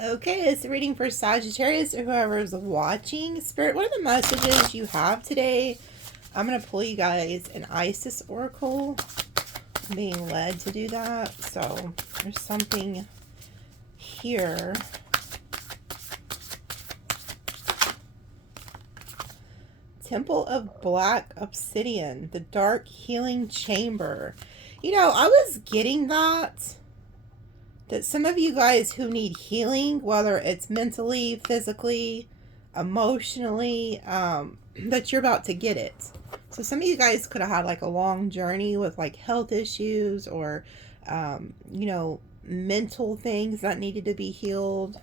Okay, it's a reading for Sagittarius or whoever is watching. Spirit, what are the messages you have today? I'm going to pull you guys an Isis Oracle. I'm being led to do that. So there's something here. Temple of Black Obsidian, the Dark Healing Chamber. You know, I was getting that some of you guys who need healing, whether it's mentally, physically, emotionally, that you're about to get it. So some of you guys could have had like a long journey with like health issues or, you know, mental things that needed to be healed.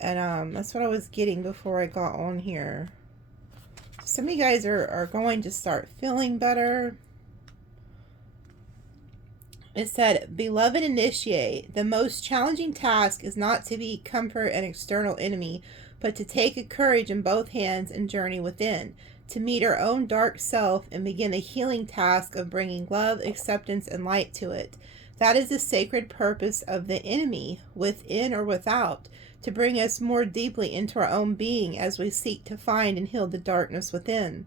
And that's what I was getting before I got on here. Some of you guys are going to start feeling better. It said, Beloved Initiate, the most challenging task is not to be comfort an external enemy, but to take a courage in both hands and journey within, to meet our own dark self and begin the healing task of bringing love, acceptance, and light to it. That is the sacred purpose of the enemy, within or without, to bring us more deeply into our own being as we seek to find and heal the darkness within.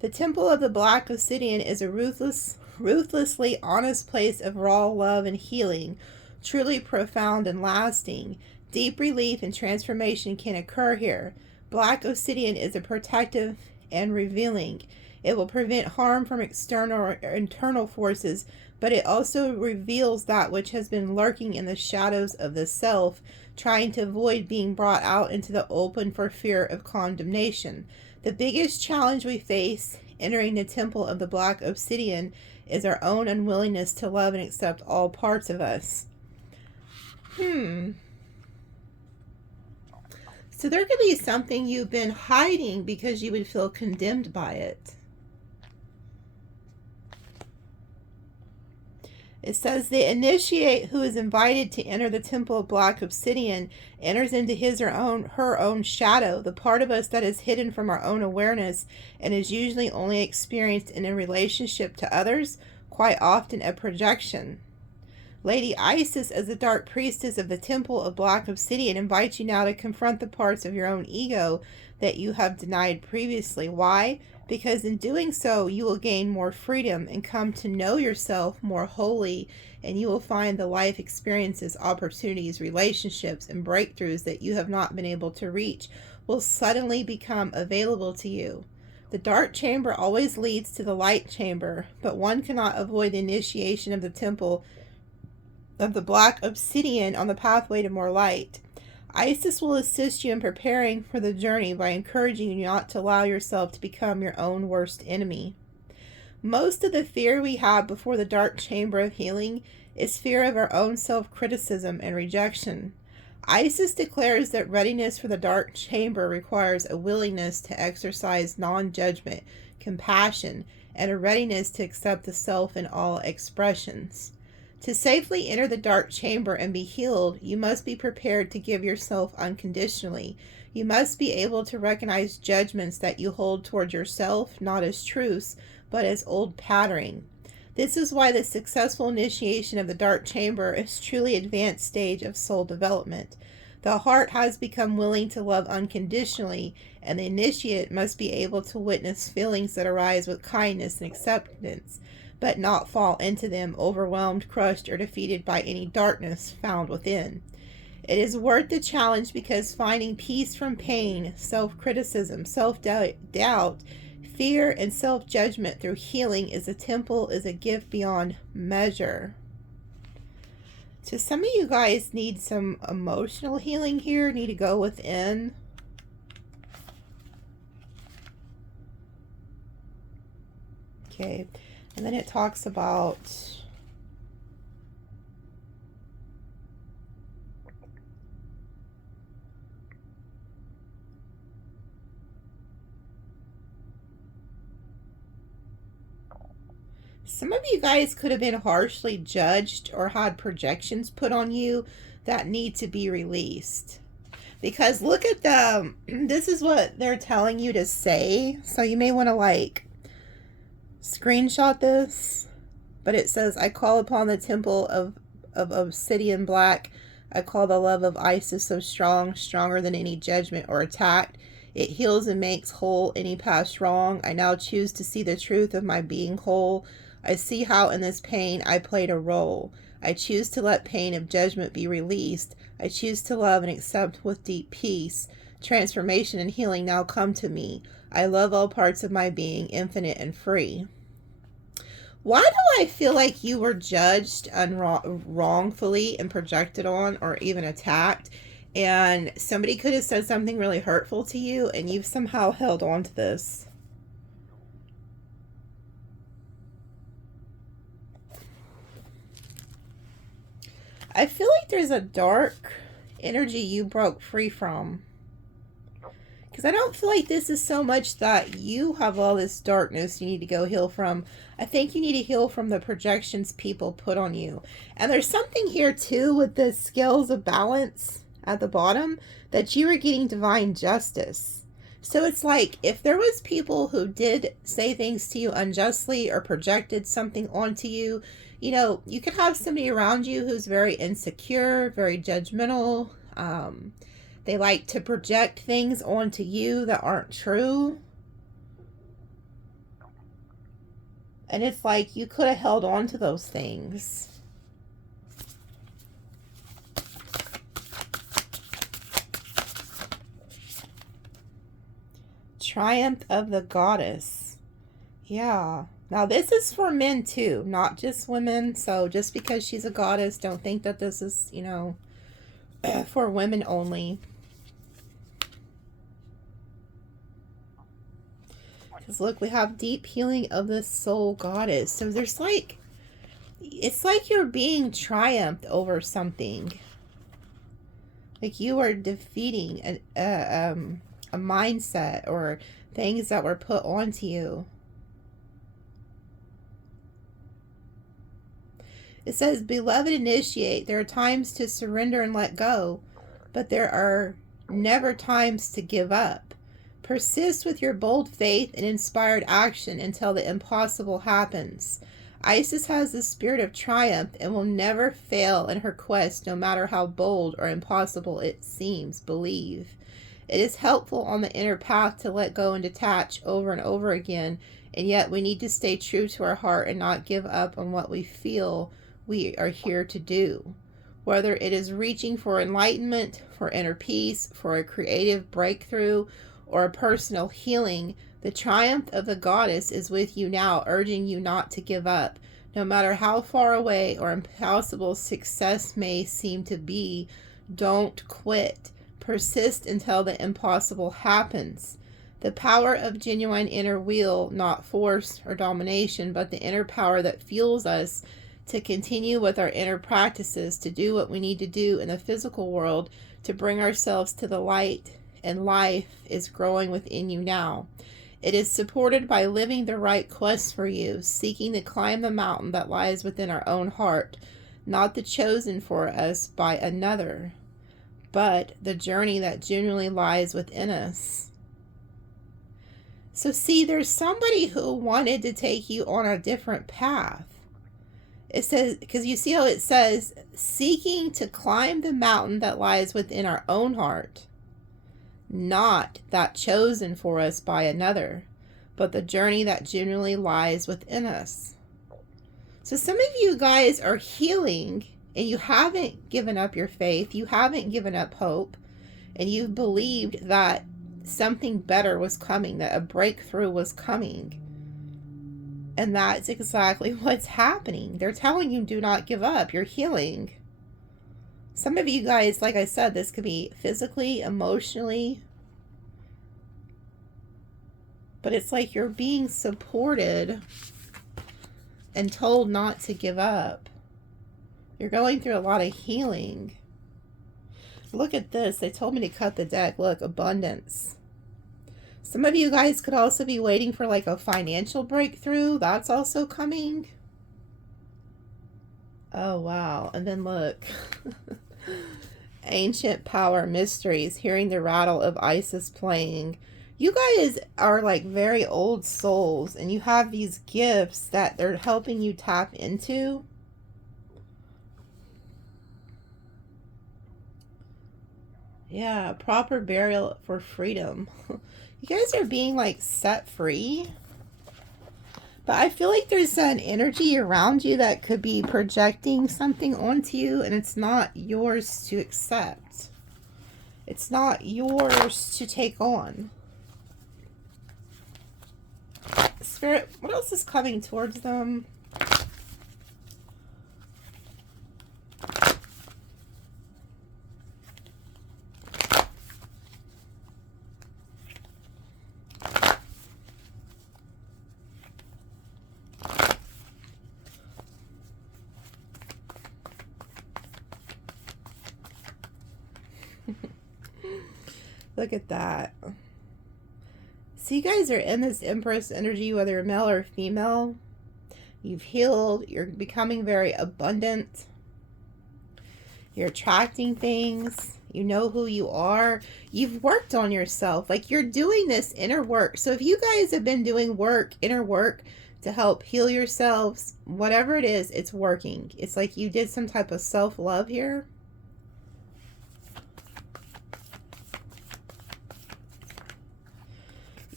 The Temple of the Black Obsidian is a ruthlessly honest place of raw love and healing, truly profound and lasting. Deep relief and transformation can occur here. Black Obsidian is a protective and revealing. It will prevent harm from external or internal forces, but it also reveals that which has been lurking in the shadows of the self, trying to avoid being brought out into the open for fear of condemnation. The biggest challenge we face entering the Temple of the Black Obsidian is our own unwillingness to love and accept all parts of us. So there could be something you've been hiding because you would feel condemned by it. It says the initiate who is invited to enter the Temple of Black Obsidian enters into his or her own shadow, the part of us that is hidden from our own awareness and is usually only experienced in a relationship to others, quite often a projection. Lady Isis, as the dark priestess of the Temple of Black Obsidian, invites you now to confront the parts of your own ego that you have denied previously. Why? Because in doing so, you will gain more freedom and come to know yourself more wholly, and you will find the life experiences, opportunities, relationships, and breakthroughs that you have not been able to reach will suddenly become available to you. The dark chamber always leads to the light chamber, but one cannot avoid the initiation of the Temple of the Black Obsidian on the pathway to more light. Isis will assist you in preparing for the journey by encouraging you not to allow yourself to become your own worst enemy. Most of the fear we have before the dark chamber of healing is fear of our own self-criticism and rejection. Isis declares that readiness for the dark chamber requires a willingness to exercise non-judgment, compassion, and a readiness to accept the self in all expressions. To safely enter the dark chamber and be healed, you must be prepared to give yourself unconditionally. You must be able to recognize judgments that you hold toward yourself, not as truths, but as old patterning. This is why the successful initiation of the dark chamber is truly advanced stage of soul development. The heart has become willing to love unconditionally, and the initiate must be able to witness feelings that arise with kindness and acceptance, but not fall into them overwhelmed, crushed, or defeated by any darkness found within. It is worth the challenge because finding peace from pain, self-criticism, self-doubt, fear, and self-judgment through healing is a gift beyond measure. So some of you guys need some emotional healing here, need to go within. Okay. And then it talks about some of you guys could have been harshly judged or had projections put on you that need to be released. Because look at this is what they're telling you to say. So you may want to like screenshot this, but it says, I call upon the Temple of Obsidian Black I call the love of Isis so strong, stronger than any judgment or attack. It heals and makes whole any past wrong. I now choose to see the truth of my being whole. I see how in this pain I played a role. I choose to let pain of judgment be released. I choose to love and accept with deep peace. Transformation and healing now come to me. I love all parts of my being, infinite and free. Why do I feel like you were judged wrongfully and projected on or even attacked? And somebody could have said something really hurtful to you and you've somehow held on to this. I feel like there's a dark energy you broke free from. Because I don't feel like this is so much that you have all this darkness you need to go heal from. I think you need to heal from the projections people put on you. And there's something here too with the scales of balance at the bottom, that you are getting divine justice. So it's like if there was people who did say things to you unjustly or projected something onto you, you know, you could have somebody around you who's very insecure, very judgmental. They like to project things onto you that aren't true. And it's like you could have held on to those things. Triumph of the Goddess. Yeah. Now this is for men too, not just women. So just because she's a goddess, don't think that this is, you know, for women only. Because look, we have deep healing of the soul goddess. So there's like, it's like you're being triumphed over something. Like you are defeating a mindset or things that were put onto you. It says, beloved initiate, there are times to surrender and let go, but there are never times to give up. Persist with your bold faith and inspired action until the impossible happens. Isis has the spirit of triumph and will never fail in her quest, no matter how bold or impossible it seems. Believe. It is helpful on the inner path to let go and detach over and over again, and yet we need to stay true to our heart and not give up on what we feel we are here to do. Whether it is reaching for enlightenment, for inner peace, for a creative breakthrough, or a personal healing, the triumph of the goddess is with you now, urging you not to give up. No matter how far away or impossible success may seem to be, don't quit. Persist until the impossible happens. The power of genuine inner will, not force or domination, but the inner power that fuels us to continue with our inner practices, to do what we need to do in the physical world, to bring ourselves to the light and life, is growing within you now. It is supported by living the right quest for you, seeking to climb the mountain that lies within our own heart, not the chosen for us by another, but the journey that genuinely lies within us. So see, there's somebody who wanted to take you on a different path. It says, because you see how it says, seeking to climb the mountain that lies within our own heart, not that chosen for us by another, but the journey that genuinely lies within us. So some of you guys are healing and you haven't given up your faith, you haven't given up hope, and you've believed that something better was coming, that a breakthrough was coming. And that's exactly what's happening. They're telling you, do not give up. You're healing. Some of you guys, like I said, this could be physically, emotionally. But it's like you're being supported and told not to give up. You're going through a lot of healing. Look at this. They told me to cut the deck. Look, abundance. Some of you guys could also be waiting for like a financial breakthrough. That's also coming. Oh, wow. And then look. Ancient power mysteries. Hearing the rattle of Isis playing. You guys are like very old souls. And you have these gifts that they're helping you tap into. Yeah, proper burial for freedom. You guys are being like set free. But I feel like there's an energy around you that could be projecting something onto you, and it's not yours to accept. It's not yours to take on. Spirit, what else is coming towards them? Look at that. So you guys are in this Empress energy, whether you're male or female. You've healed. You're becoming very abundant. You're attracting things. You know who you are. You've worked on yourself. Like, you're doing this inner work. So if you guys have been doing work, inner work, to help heal yourselves, whatever it is, it's working. It's like you did some type of self-love here.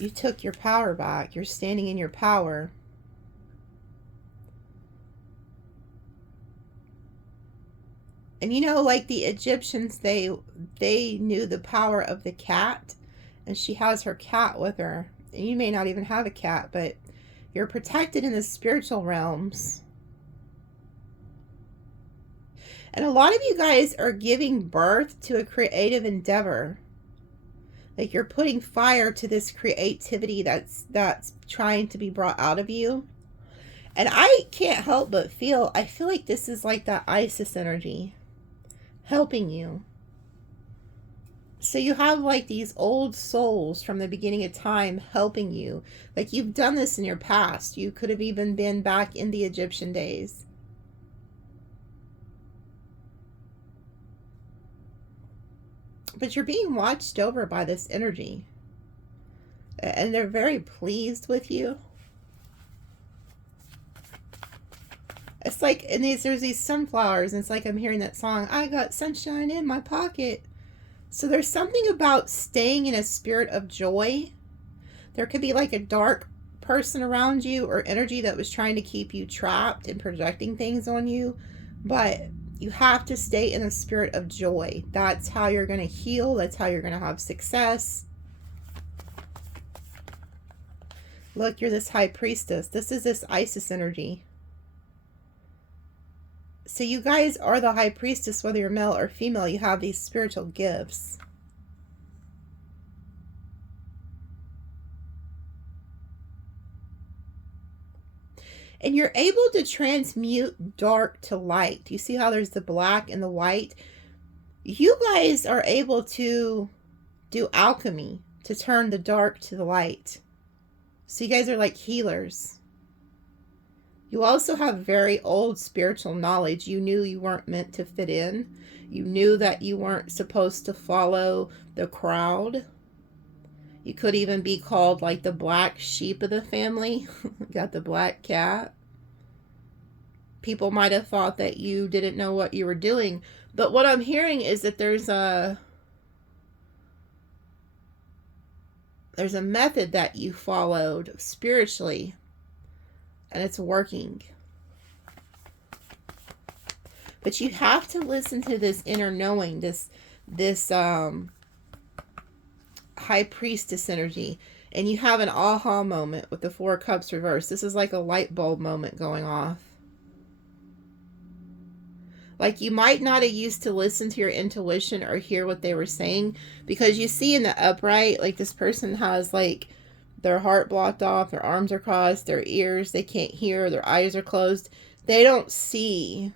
You took your power back. You're standing in your power. And you know, like the Egyptians, they knew the power of the cat. And she has her cat with her. And you may not even have a cat, but you're protected in the spiritual realms. And a lot of you guys are giving birth to a creative endeavor. Like, you're putting fire to this creativity that's trying to be brought out of you. And I can't help but I feel like this is like that Isis energy helping you. So you have like these old souls from the beginning of time helping you. Like, you've done this in your past. You could have even been back in the Egyptian days. But you're being watched over by this energy. And they're very pleased with you. It's like, and there's these sunflowers, and it's like I'm hearing that song, I got sunshine in my pocket. So there's something about staying in a spirit of joy. There could be like a dark person around you or energy that was trying to keep you trapped and projecting things on you. But you have to stay in a spirit of joy. That's how you're going to heal. That's how you're going to have success. Look, you're this high priestess. This is this Isis energy. So you guys are the high priestess, whether you're male or female. You have these spiritual gifts. And you're able to transmute dark to light. You see how there's the black and the white? You guys are able to do alchemy to turn the dark to the light. So you guys are like healers. You also have very old spiritual knowledge. You knew you weren't meant to fit in. You knew that you weren't supposed to follow the crowd. You could even be called like the black sheep of the family. Got the black cat. People might have thought that you didn't know what you were doing. But what I'm hearing is that there's a method that you followed spiritually. And it's working. But you have to listen to this inner knowing, this high priestess energy. And you have an aha moment with the Four of Cups reversed. This is like a light bulb moment going off. Like, you might not have used to listen to your intuition or hear what they were saying. Because you see in the upright, like, this person has like their heart blocked off, their arms are crossed, their ears, they can't hear, their eyes are closed. They don't see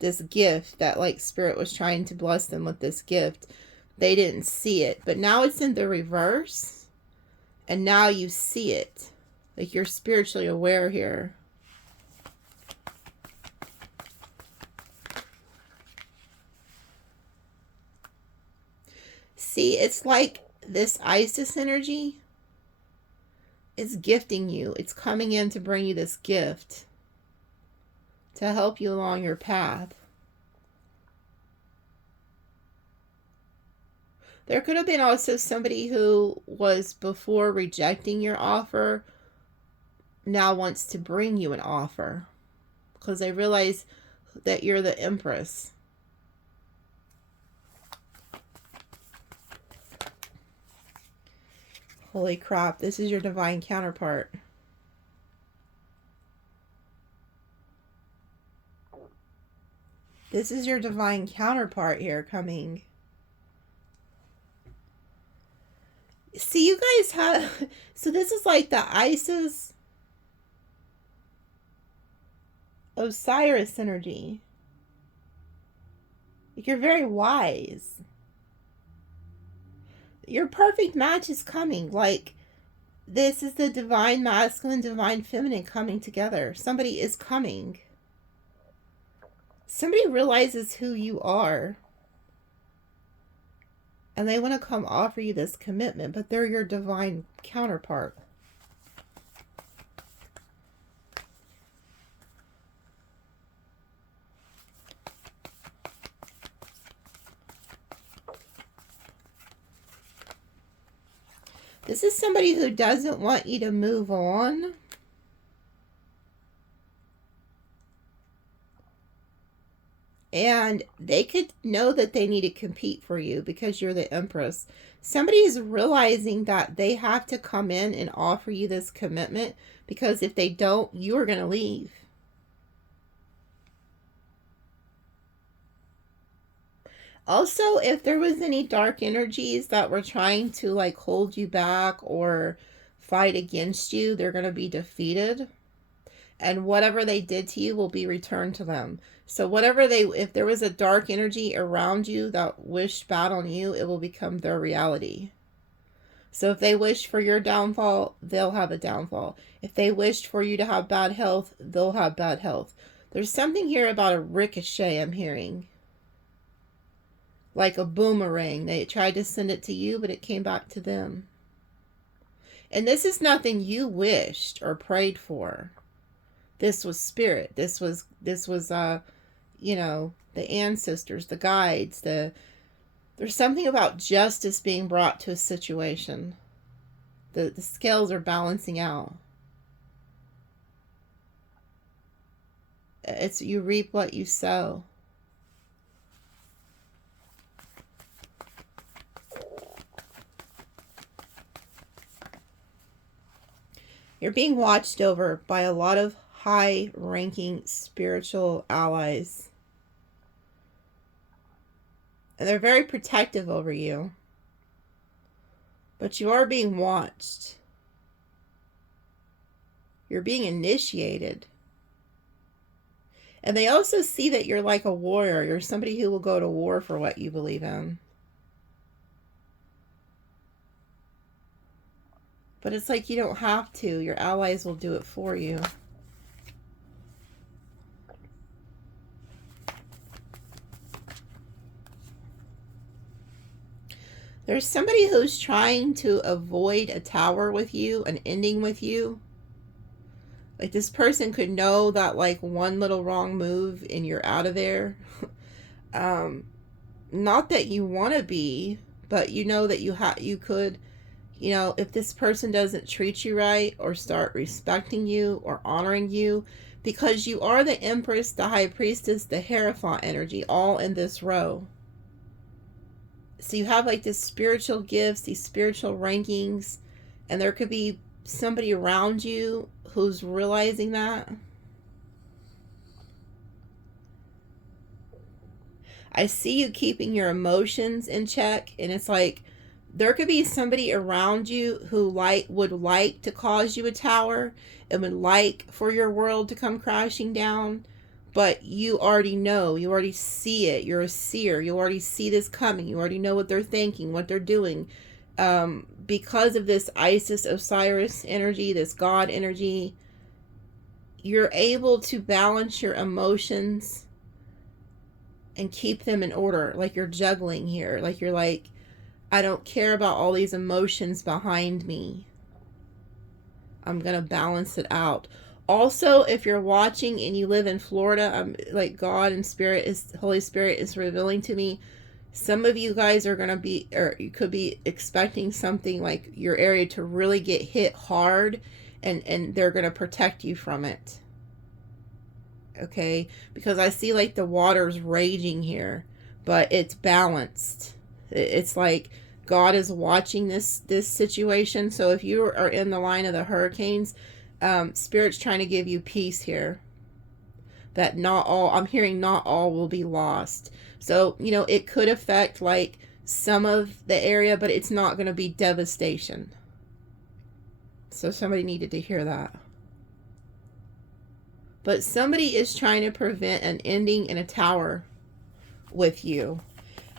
this gift that like Spirit was trying to bless them with this gift. They didn't see it. But now it's in the reverse. And now you see it. Like, you're spiritually aware here. See, it's like this Isis energy. It's gifting you. It's coming in to bring you this gift to help you along your path. There could have been also somebody who was before rejecting your offer, now wants to bring you an offer because they realize that you're the Empress. Holy crap, this is your divine counterpart. This is your divine counterpart here coming. See, you guys have... So this is like the Isis Osiris energy. You're very wise. Your perfect match is coming. Like, this is the divine masculine, divine feminine coming together. Somebody is coming. Somebody realizes who you are. And they want to come offer you this commitment, but they're your divine counterpart. This is somebody who doesn't want you to move on. And they could know that they need to compete for you because you're the Empress. Somebody is realizing that they have to come in and offer you this commitment, because if they don't, you're going to leave. Also, if there was any dark energies that were trying to like hold you back or fight against you, they're going to be defeated. And whatever they did to you will be returned to them. So whatever if there was a dark energy around you that wished bad on you, it will become their reality. So if they wish for your downfall, they'll have a downfall. If they wished for you to have bad health, they'll have bad health. There's something here about a ricochet I'm hearing. Like a boomerang. They tried to send it to you, but it came back to them. And this is nothing you wished or prayed for. This was spirit. This was you know, the ancestors, the guides, there's something about justice being brought to a situation. The scales are balancing out. It's you reap what you sow. You're being watched over by a lot of high-ranking spiritual allies. And they're very protective over you. But you are being watched. You're being initiated. And they also see that you're like a warrior. You're somebody who will go to war for what you believe in. But it's like you don't have to. Your allies will do it for you. There's somebody who's trying to avoid a tower with you, an ending with you. Like this person could know that like one little wrong move and you're out of there. Not that you want to be, but you know that you could, you know, if this person doesn't treat you right or start respecting you or honoring you, because you are the Empress, the High Priestess, the Hierophant energy, all in this row. So you have like this spiritual gifts, these spiritual rankings, and there could be somebody around you who's realizing that. I see you keeping your emotions in check, and it's like there could be somebody around you who would like to cause you a tower and would like for your world to come crashing down. But you already know, you already see it. You're a seer. You already see this coming. You already know what they're thinking, what they're doing. Because of this Isis Osiris energy, this God energy, you're able to balance your emotions and keep them in order. Like you're juggling here. Like you're like, I don't care about all these emotions behind me. I'm going to balance it out. Also, if you're watching and you live in Florida, like God and Spirit Holy Spirit is revealing to me, Some of you guys are going to be, or you could be expecting something like your area to really get hit hard, and they're going to protect you from it. Okay? Because I see like the water's raging here, but it's balanced. It's like God is watching this situation. So if you are in the line of the hurricanes, Spirit's trying to give you peace here. That not all, I'm hearing not all will be lost. So, you know, it could affect like some of the area, but it's not going to be devastation. So somebody needed to hear that. But somebody is trying to prevent an ending in a tower with you.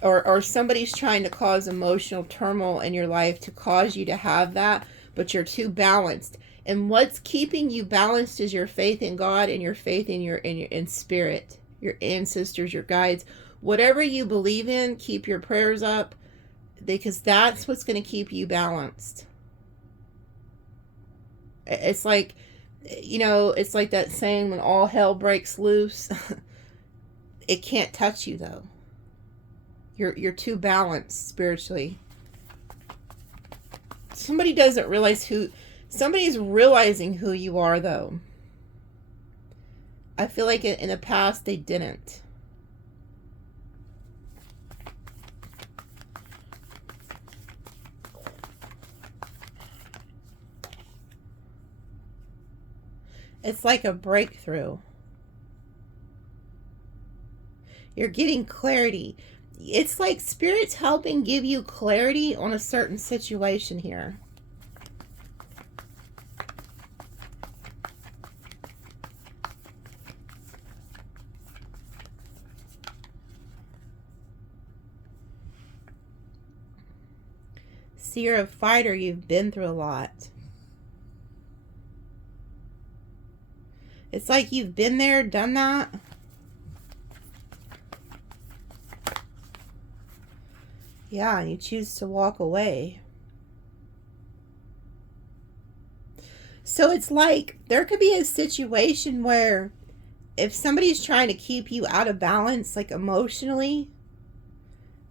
Or somebody's trying to cause emotional turmoil in your life to cause you to have that, but you're too balanced. And what's keeping you balanced is your faith in God and your faith in spirit, your ancestors, your guides. Whatever you believe in, keep your prayers up, because that's what's going to keep you balanced. It's like, you know, it's like that saying, when all hell breaks loose. It can't touch you though. You're too balanced spiritually. Somebody doesn't realize who, somebody's realizing who you are though. I feel like in the past they didn't. It's like a breakthrough. You're getting clarity. It's like Spirit's helping give you clarity on a certain situation here. See, you're a fighter. You've been through a lot. It's like you've been there, done that. Yeah, and you choose to walk away. So it's like there could be a situation where if somebody's trying to keep you out of balance, like emotionally,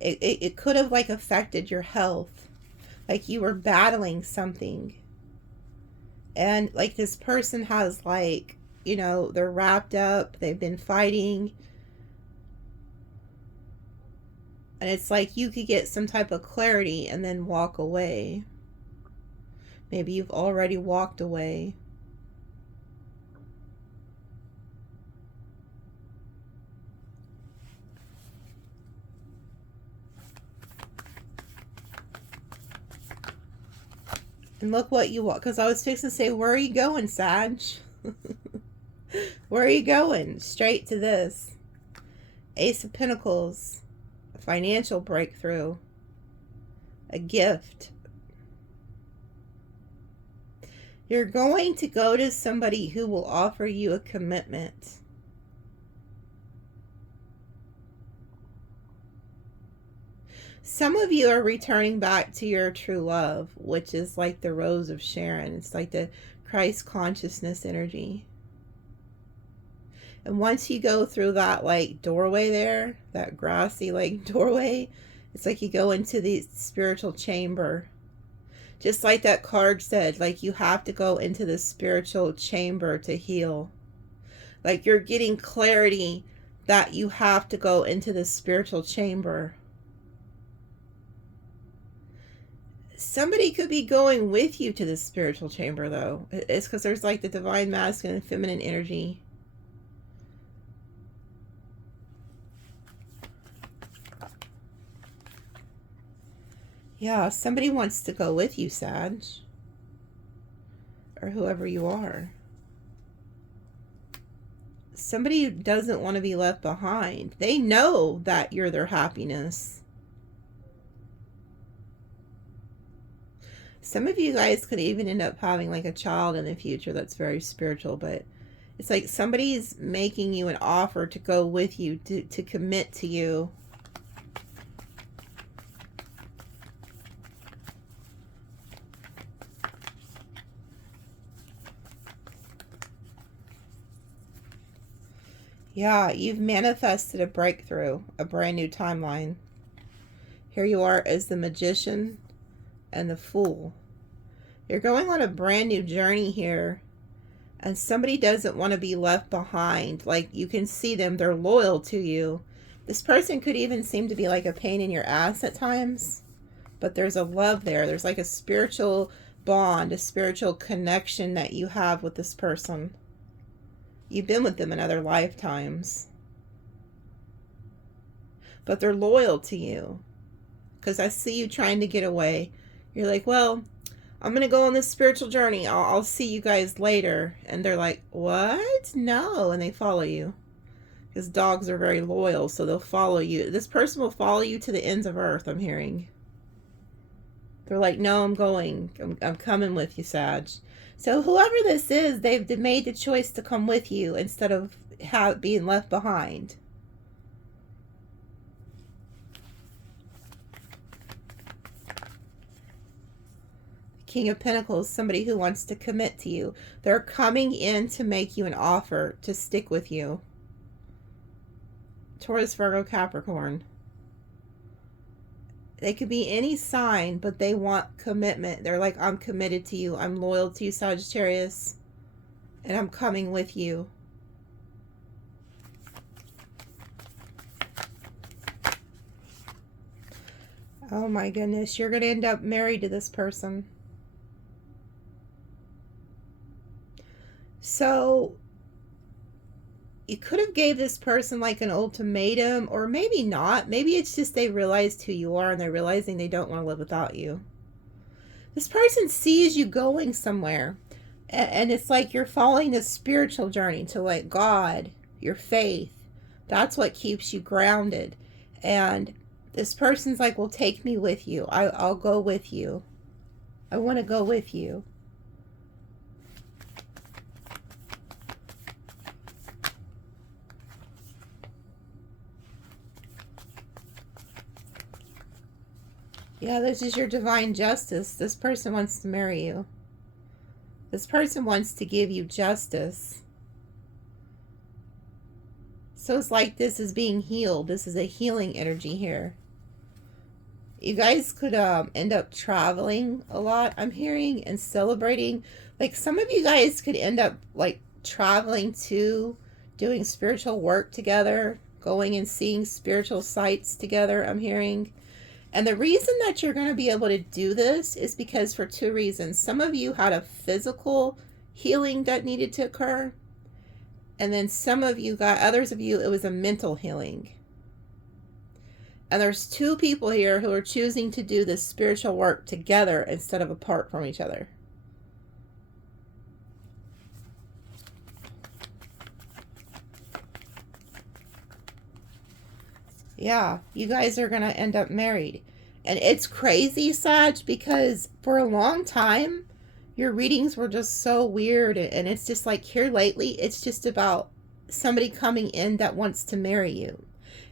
it could have like affected your health. Like you were battling something. And like this person has like, you know, they're wrapped up, they've been fighting. And it's like you could get some type of clarity and then walk away. Maybe you've already walked away. And look what you want. Because I was fixing to say, where are you going, Sag? Where are you going? Straight to this. Ace of Pentacles. Financial breakthrough, a gift. You're going to go to somebody who will offer you a commitment. Some of you are returning back to your true love, which is like the Rose of Sharon. It's like the Christ consciousness energy. And once you go through that like doorway there, that grassy like doorway, it's like you go into the spiritual chamber. Just like that card said, like you have to go into the spiritual chamber to heal. Like you're getting clarity that you have to go into the spiritual chamber. Somebody could be going with you to the spiritual chamber though. It's because there's like the divine masculine and feminine energy. Yeah, somebody wants to go with you, Sag. Or whoever you are. Somebody who doesn't want to be left behind. They know that you're their happiness. Some of you guys could even end up having like a child in the future that's very spiritual, but it's like somebody's making you an offer to go with you, to commit to you. Yeah, you've manifested a breakthrough, a brand new timeline. Here you are as the Magician and the Fool. You're going on a brand new journey here, and somebody doesn't want to be left behind. Like, you can see them, they're loyal to you. This person could even seem to be like a pain in your ass at times, but there's a love there. There's like a spiritual bond, a spiritual connection that you have with this person. You've been with them in other lifetimes, but they're loyal to you, because I see you trying to get away. You're like, well, I'm going to go on this spiritual journey. I'll see you guys later. And they're like, what? No. And they follow you. Because dogs are very loyal, so they'll follow you. This person will follow you to the ends of earth, I'm hearing. They're like, no, I'm going. I'm coming with you, Sag. So whoever this is, they've made the choice to come with you instead of being left behind. King of Pentacles, somebody who wants to commit to you. They're coming in to make you an offer to stick with you. Taurus, Virgo, Capricorn. They could be any sign, but they want commitment. They're like, I'm committed to you. I'm loyal to you, Sagittarius. And I'm coming with you. Oh my goodness. You're going to end up married to this person. So you could have gave this person like an ultimatum, or maybe not. Maybe it's just they realized who you are and they're realizing they don't want to live without you. This person sees you going somewhere, and it's like you're following this spiritual journey to like God, your faith. That's what keeps you grounded. And this person's like, well, take me with you. I'll go with you. I want to go with you. Yeah, this is your divine justice. This person wants to marry you. This person wants to give you justice. So it's like this is being healed. This is a healing energy here. You guys could end up traveling a lot, I'm hearing, and celebrating. Like, some of you guys could end up like traveling to doing spiritual work together, going and seeing spiritual sites together, I'm hearing. And the reason that you're going to be able to do this is because for two reasons. Some of you had a physical healing that needed to occur. And then some of you others of you, it was a mental healing. And there's two people here who are choosing to do this spiritual work together instead of apart from each other. Yeah, you guys are going to end up married. And it's crazy, Sag, because for a long time, your readings were just so weird. And it's just like here lately, it's just about somebody coming in that wants to marry you.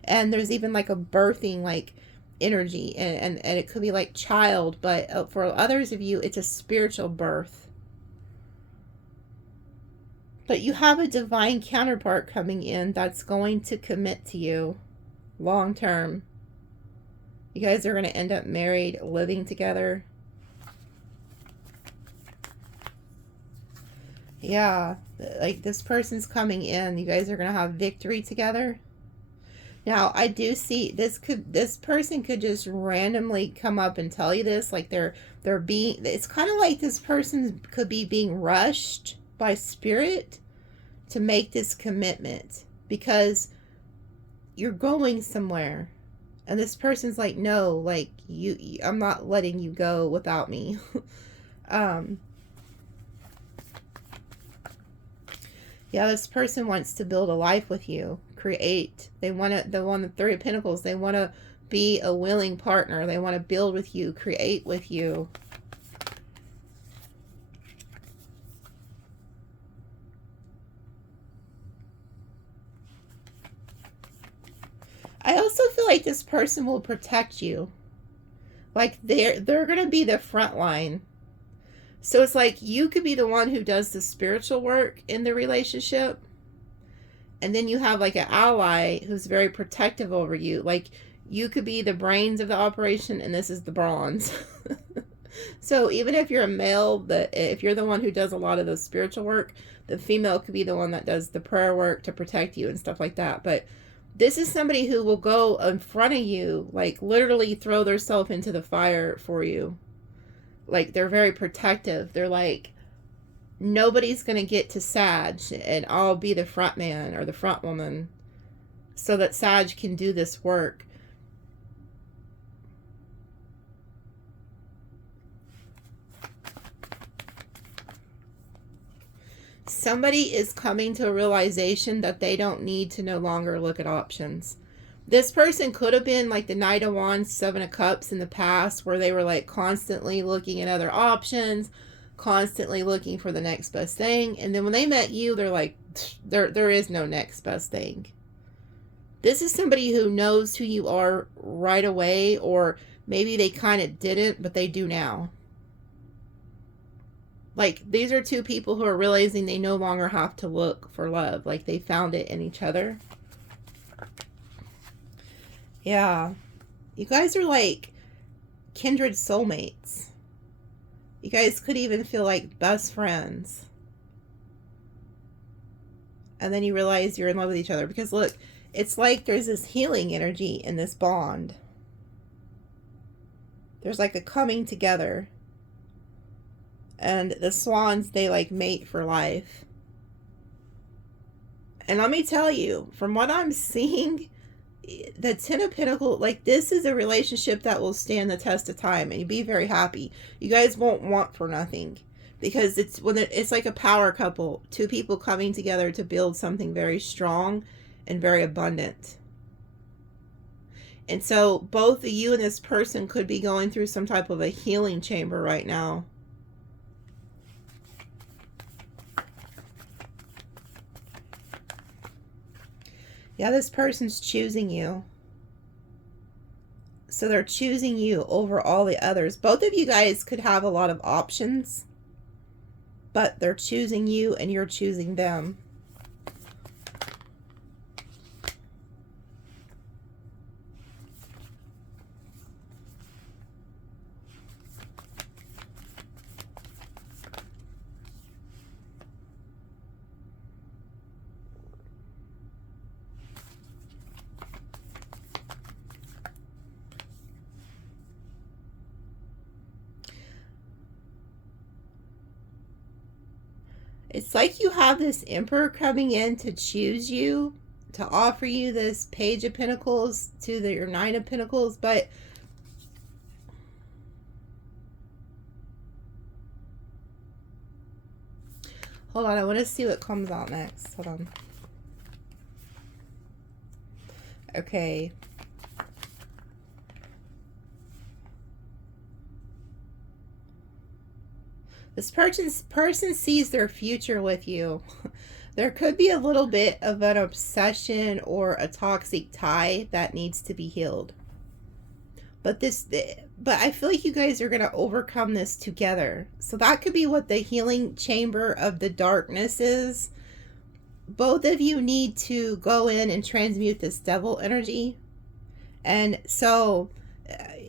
And there's even like a birthing like energy. And it could be like child. But for others of you, it's a spiritual birth. But you have a divine counterpart coming in that's going to commit to you. Long term. You guys are going to end up married, living together. Yeah, like this person's coming in. You guys are going to have victory together. Now, I do see this person could just randomly come up and tell you this, like it's kind of like this person could be being rushed by spirit to make this commitment, because you're going somewhere, and this person's like, no, like I'm not letting you go without me. Yeah, this person wants to build a life with you, create. They want to, the Three of Pentacles, they want to be a willing partner. They want to build with you, create with you. I also feel like this person will protect you. Like they're going to be the front line. So it's like you could be the one who does the spiritual work in the relationship. And then you have like an ally who's very protective over you. Like you could be the brains of the operation, and this is the bronze. So even if you're a male, if you're the one who does a lot of the spiritual work, the female could be the one that does the prayer work to protect you and stuff like that. But this is somebody who will go in front of you, like literally throw themselves into the fire for you. Like, they're very protective. They're like, nobody's going to get to Sag, and I'll be the front man or the front woman so that Sag can do this work. Somebody is coming to a realization that they don't need to no longer look at options. This person could have been like the Knight of Wands, Seven of Cups in the past, where they were like constantly looking at other options, constantly looking for the next best thing. And then when they met you, they're like, there is no next best thing. This is somebody who knows who you are right away, or maybe they kind of didn't, but they do now. Like, these are two people who are realizing they no longer have to look for love. Like, they found it in each other. Yeah. You guys are like kindred soulmates. You guys could even feel like best friends. And then you realize you're in love with each other. Because look, it's like there's this healing energy in this bond. There's like a coming together. And the swans, they like mate for life. And let me tell you, from what I'm seeing, the Ten of Pentacles, like, this is a relationship that will stand the test of time, and you'll be very happy. You guys won't want for nothing, because it's like a power couple, two people coming together to build something very strong and very abundant. And so both of you and this person could be going through some type of a healing chamber right now. Yeah, this person's choosing you. So they're choosing you over all the others. Both of you guys could have a lot of options, but they're choosing you and you're choosing them. It's like you have this Emperor coming in to choose you, to offer you this Page of Pentacles to your Nine of Pentacles, but hold on, I want to see what comes out next. Hold on. Okay. This person sees their future with you. There could be a little bit of an obsession or a toxic tie that needs to be healed. But I feel like you guys are going to overcome this together. So that could be what the healing chamber of the darkness is. Both of you need to go in and transmute this devil energy. And so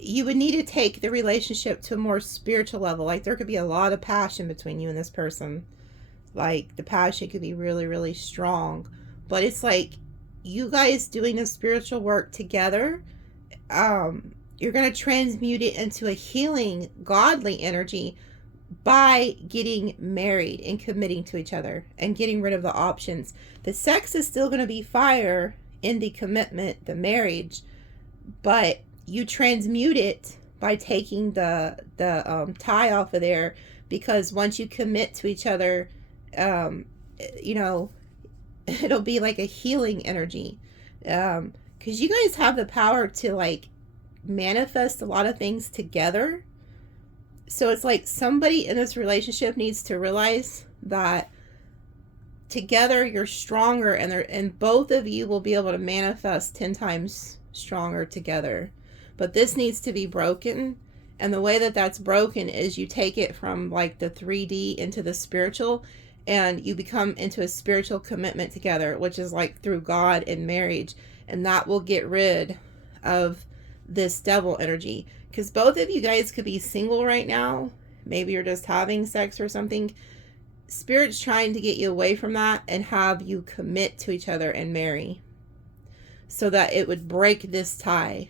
you would need to take the relationship to a more spiritual level. Like, there could be a lot of passion between you and this person. Like, the passion could be really, really strong. But it's like you guys doing the spiritual work together. You're going to transmute it into a healing, godly energy by getting married and committing to each other and getting rid of the options. The sex is still going to be fire in the commitment, the marriage, but you transmute it by taking the tie off of there, because once you commit to each other, you know, it'll be like a healing energy, because you guys have the power to like manifest a lot of things together. So it's like somebody in this relationship needs to realize that together you're stronger, and both of you will be able to manifest 10 times stronger together. But this needs to be broken, and the way that that's broken is you take it from like the 3D into the spiritual, and you become into a spiritual commitment together, which is like through God and marriage, and that will get rid of this devil energy. Because both of you guys could be single right now. Maybe you're just having sex or something. Spirit's trying to get you away from that and have you commit to each other and marry, so that it would break this tie.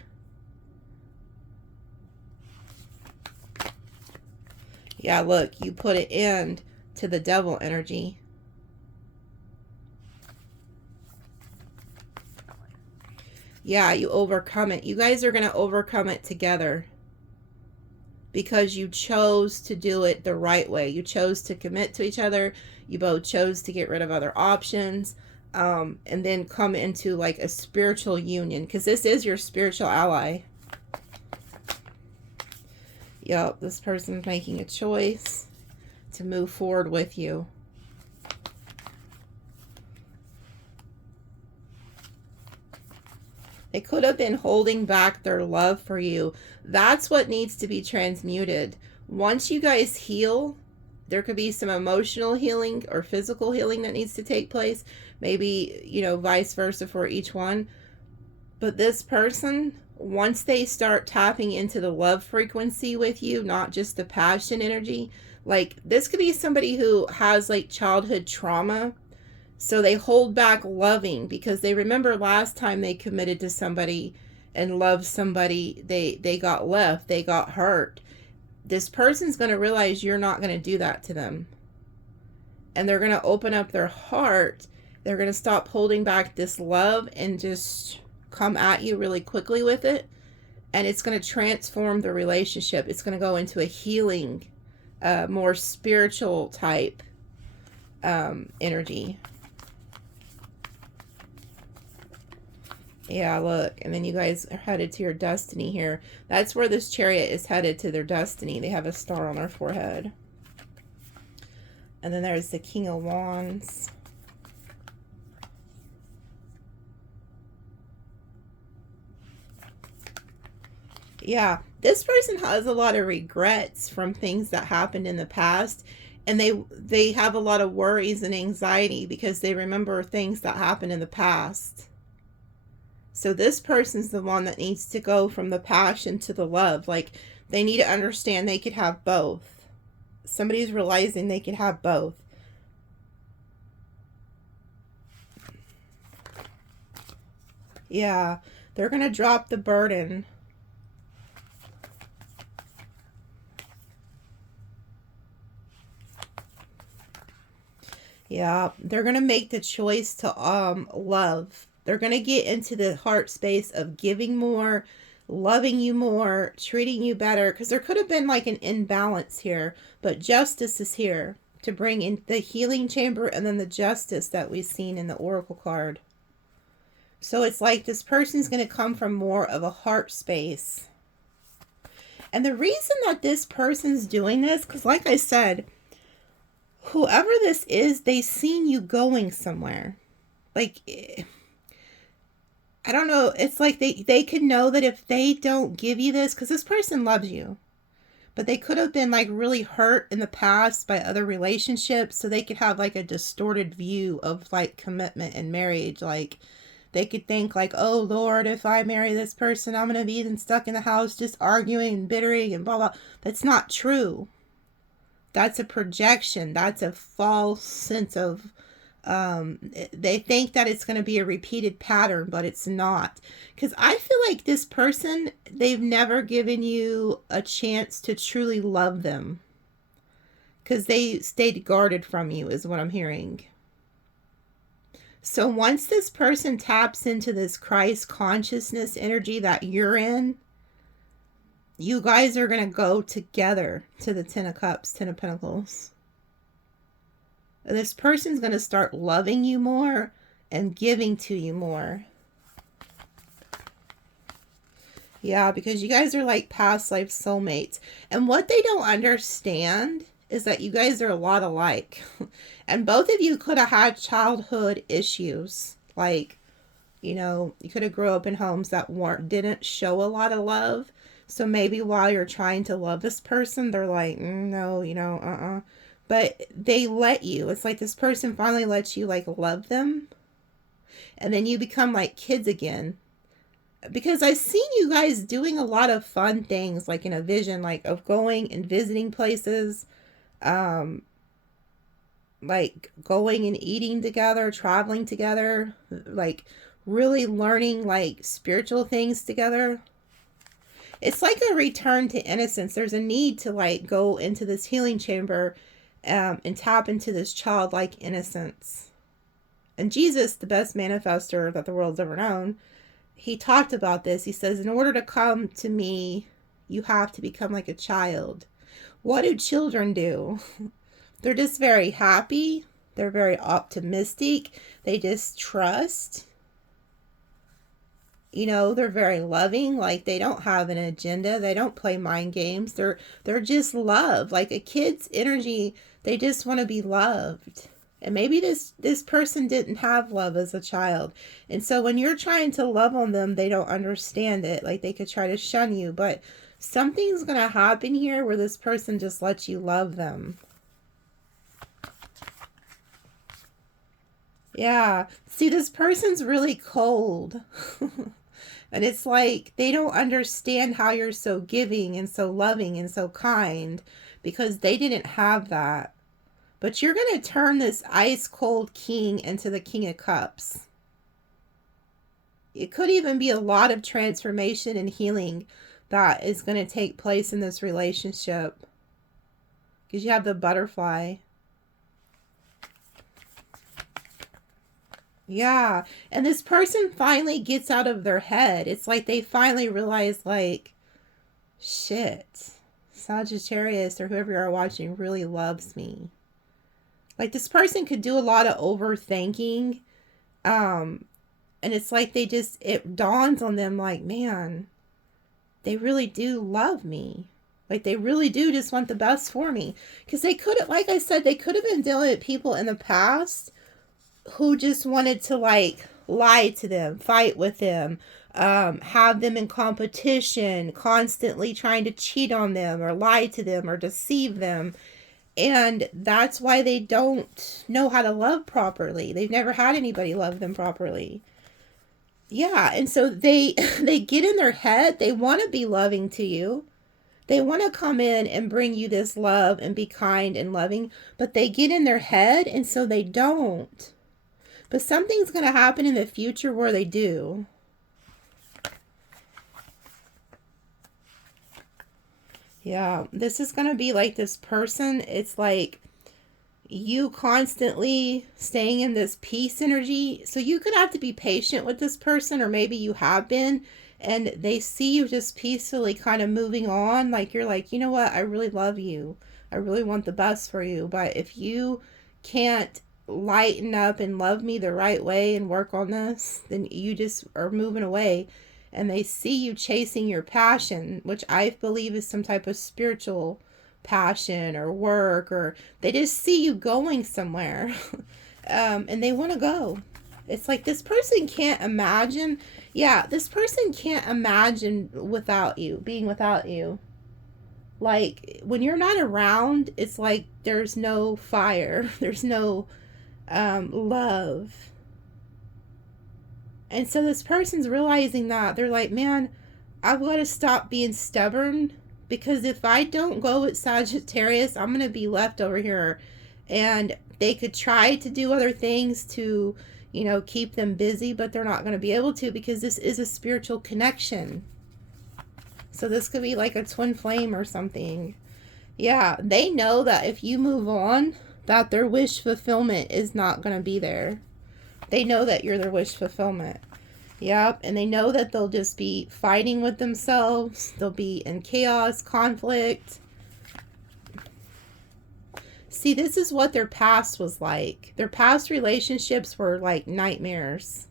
Yeah, look, you put an end to the devil energy. Yeah, you overcome it. You guys are going to overcome it together, because you chose to do it the right way. You chose to commit to each other. You both chose to get rid of other options, and then come into like a spiritual union, because this is your spiritual ally. Yep, this person's making a choice to move forward with you. They could have been holding back their love for you. That's what needs to be transmuted. Once you guys heal, there could be some emotional healing or physical healing that needs to take place. Maybe, you know, vice versa for each one. But this person, once they start tapping into the love frequency with you, not just the passion energy, like this could be somebody who has like childhood trauma. So they hold back loving because they remember last time they committed to somebody and loved somebody, they got left, they got hurt. This person's going to realize you're not going to do that to them. And they're going to open up their heart. They're going to stop holding back this love and just come at you really quickly with it. And it's going to transform the relationship. It's going to go into a healing, more spiritual type energy. Yeah, look. And then you guys are headed to your destiny here. That's where this Chariot is headed, to their destiny. They have a star on their forehead. And then there's the King of Wands. Yeah, this person has a lot of regrets from things that happened in the past. And they have a lot of worries and anxiety because they remember things that happened in the past. So this person's the one that needs to go from the passion to the love. Like, they need to understand they could have both. Somebody's realizing they could have both. Yeah, they're going to drop the burden. Yeah, they're going to make the choice to love. They're going to get into the heart space of giving more, loving you more, treating you better. Because there could have been like an imbalance here. But justice is here to bring in the healing chamber and then the justice that we've seen in the oracle card. So it's like this person's going to come from more of a heart space. And the reason that this person's doing this, because like I said, whoever this is, they've seen you going somewhere. Like, I don't know. It's like they could know that if they don't give you this, because this person loves you, but they could have been like really hurt in the past by other relationships. So they could have like a distorted view of like commitment and marriage. Like they could think like, oh Lord, if I marry this person, I'm going to be then stuck in the house just arguing and bittering and blah, blah. That's not true. That's a projection. That's a false sense of, they think that it's going to be a repeated pattern, but it's not. Because I feel like this person, they've never given you a chance to truly love them. Because they stayed guarded from you, is what I'm hearing. So once this person taps into this Christ consciousness energy that you're in, you guys are going to go together to the 10 of Cups, 10 of Pentacles. This person's going to start loving you more and giving to you more. Yeah, because you guys are like past life soulmates. And what they don't understand is that you guys are a lot alike. And both of you could have had childhood issues. Like, you know, you could have grew up in homes that didn't show a lot of love. So maybe while you're trying to love this person, they're like, no, you know, But they let you. It's like this person finally lets you like love them. And then you become like kids again. because I've seen you guys doing a lot of fun things, like in a vision, like of going and visiting places, um, like going and eating together, traveling together, like really learning like spiritual things together. It's like a return to innocence. There's a need to like go into this healing chamber, and tap into this childlike innocence. And Jesus, the best manifester that the world's ever known, he talked about this. He says, in order to come to me, you have to become like a child. What do children do? They're just very happy. They're very optimistic. They just trust. You know, they're very loving. Like, they don't have an agenda. They don't play mind games. They're just love. Like a kid's energy, they just want to be loved. And maybe this person didn't have love as a child. And so when you're trying to love on them, they don't understand it. Like, they could try to shun you. But something's going to happen here where this person just lets you love them. Yeah. See, this person's really cold. And it's like they don't understand how you're so giving and so loving and so kind, because they didn't have that. But you're going to turn this ice cold king into the King of Cups. It could even be a lot of transformation and healing that is going to take place in this relationship, because you have the butterfly. Yeah. And this person finally gets out of their head. It's like they finally realize, like, shit, Sagittarius or whoever you are watching really loves me. Like, this person could do a lot of overthinking. And it's like it dawns on them like, man, they really do love me. Like, they really do just want the best for me. Because they could have, like I said, they could have been dealing with people in the past who just wanted to like lie to them, fight with them, have them in competition, constantly trying to cheat on them or lie to them or deceive them. And that's why they don't know how to love properly. They've never had anybody love them properly. Yeah, and so they get in their head, they want to be loving to you. They want to come in and bring you this love and be kind and loving, but they get in their head, and so they don't. But something's going to happen in the future where they do. Yeah, this is going to be like this person. It's like you constantly staying in this peace energy. So you could have to be patient with this person, or maybe you have been, and they see you just peacefully kind of moving on. Like, you're like, you know what? I really love you. I really want the best for you. But if you can't lighten up and love me the right way and work on this, then you just are moving away. And they see you chasing your passion, which I believe is some type of spiritual passion or work, or they just see you going somewhere. And they want to go. It's like this person can't imagine. Yeah, this person can't imagine without you, being without you. Like, when you're not around, it's like there's no fire. There's no love. And so this person's realizing that. They're like, man, I've got to stop being stubborn, because if I don't go with Sagittarius, I'm going to be left over here. And they could try to do other things to, you know, keep them busy, but they're not going to be able to, because this is a spiritual connection. So this could be like a twin flame or something. Yeah, they know that if you move on, that their wish fulfillment is not going to be there. They know that you're their wish fulfillment. Yep, and they know that they'll just be fighting with themselves. They'll be in chaos, conflict. See, this is what their past was like. Their past relationships were like nightmares.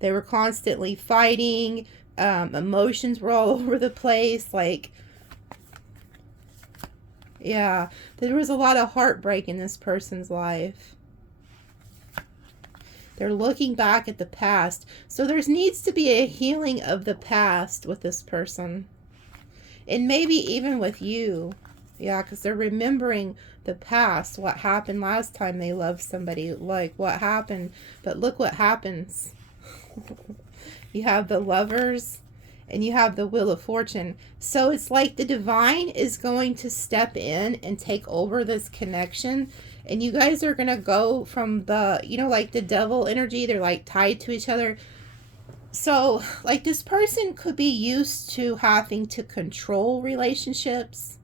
They were constantly fighting. Emotions were all over the place. Like, yeah, there was a lot of heartbreak in this person's life. They're looking back at the past. So there needs to be a healing of the past with this person. And maybe even with you. Yeah, because they're remembering the past. What happened last time they loved somebody. Like, what happened. But look what happens. You have the Lovers, and you have the Wheel of Fortune. So it's like the divine is going to step in and take over this connection. And you guys are going to go from the, you know, like the devil energy. They're like tied to each other. So like this person could be used to having to control relationships.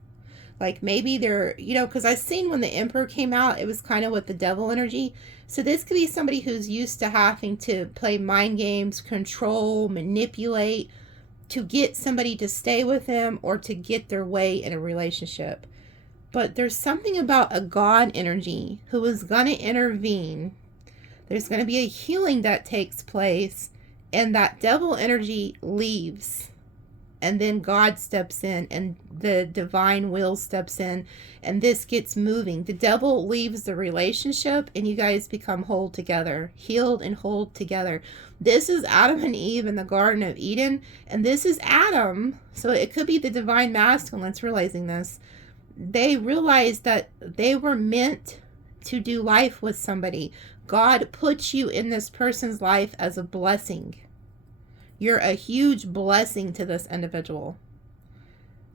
Like maybe they're, you know, because I've seen when the Emperor came out, it was kind of with the devil energy. So this could be somebody who's used to having to play mind games, control, manipulate, to get somebody to stay with them or to get their way in a relationship. But there's something about a God energy who is going to intervene. There's going to be a healing that takes place, and that devil energy leaves. And then God steps in, and the divine will steps in, and this gets moving. The devil leaves the relationship, and you guys become whole together, healed and whole together. This is Adam and Eve in the Garden of Eden, and this is Adam. So it could be the divine masculine that's realizing this. They realized that they were meant to do life with somebody. God puts you in this person's life as a blessing. You're a huge blessing to this individual.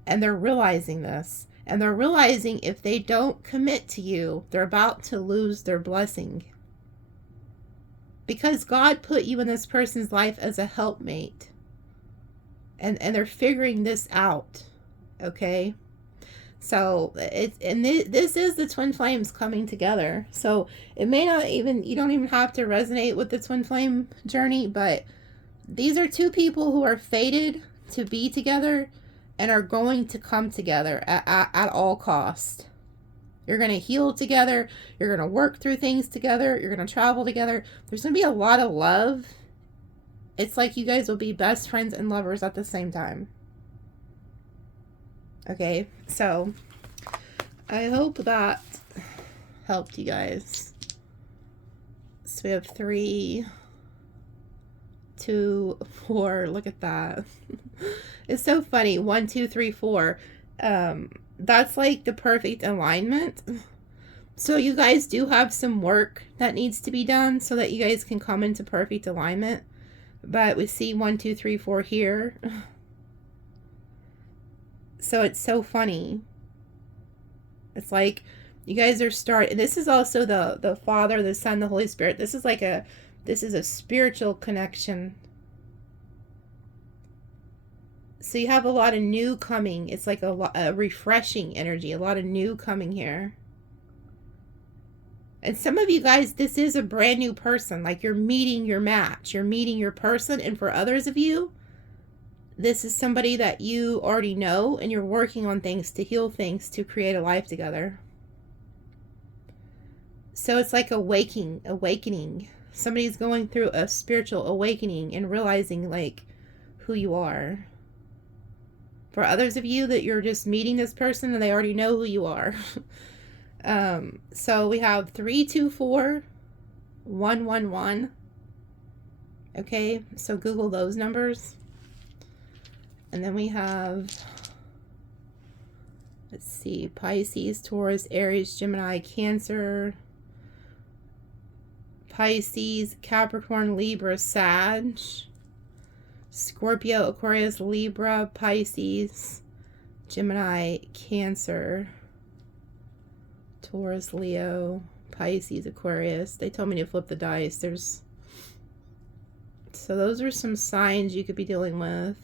And they're realizing this. And they're realizing if they don't commit to you, they're about to lose their blessing. Because God put you in this person's life as a helpmate. And they're figuring this out. Okay? So, this is the twin flames coming together. So, it may not even, you don't even have to resonate with the twin flame journey, but these are two people who are fated to be together and are going to come together at all cost. You're going to heal together. You're going to work through things together. You're going to travel together. There's going to be a lot of love. It's like you guys will be best friends and lovers at the same time. Okay, so I hope that helped you guys. So we have 3, 2, 4. Look at that. It's so funny. 1, 2, 3, 4. That's like the perfect alignment. So you guys do have some work that needs to be done so that you guys can come into perfect alignment. But we see 1, 2, 3, 4 here. So it's so funny. It's like you guys are starting. This is also the Father, the Son, the Holy Spirit. This is a spiritual connection. So you have a lot of new coming. It's like a refreshing energy. A lot of new coming here. And some of you guys, this is a brand new person. Like you're meeting your match. You're meeting your person. And for others of you, this is somebody that you already know, and you're working on things to heal things to create a life together. So it's like awakening. Somebody's going through a spiritual awakening and realizing like who you are. For others of you that you're just meeting this person and they already know who you are. So we have 3, 2, 4, 1, 1, 1. Okay, so Google those numbers. And then we have, let's see, Pisces, Taurus, Aries, Gemini, Cancer, Pisces, Capricorn, Libra, Sag, Scorpio, Aquarius, Libra, Pisces, Gemini, Cancer, Taurus, Leo, Pisces, Aquarius. They told me to flip the dice. So those are some signs you could be dealing with.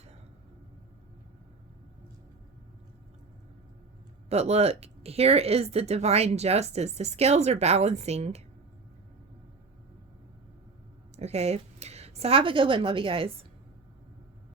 But look, here is the divine justice. The scales are balancing. Okay. So have a good one. Love you guys.